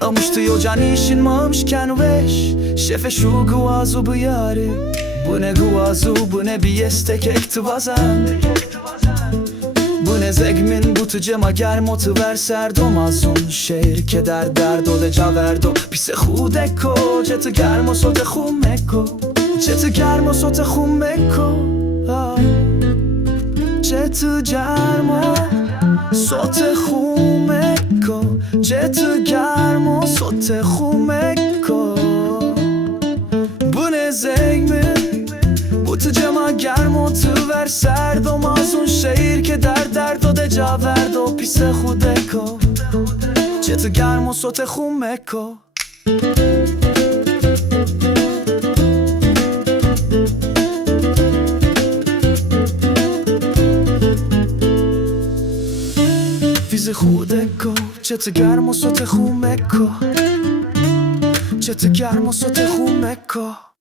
Amıştı yocan işin mamışken veş Şefe şu guvazu bıyari Bu ne guvazu bu ne biyestek ekti vazan Bu ne zegmin bu tıcema germotu verser domazun Şehir keder derdo de caverdo Pise khudeko Cetı germo sote khumeko Cetı germo sote khumeko Cetı germo sote khumeko Cetı germo sote khumeko Bu ne zegmin bu tıcama germotu verser domazun Şehir keder derdo de caverdo Pise khudeko Cetı germo sote khumeko Fizi khudeko Cetı germo sote khumeko Cetı germo sote khumeko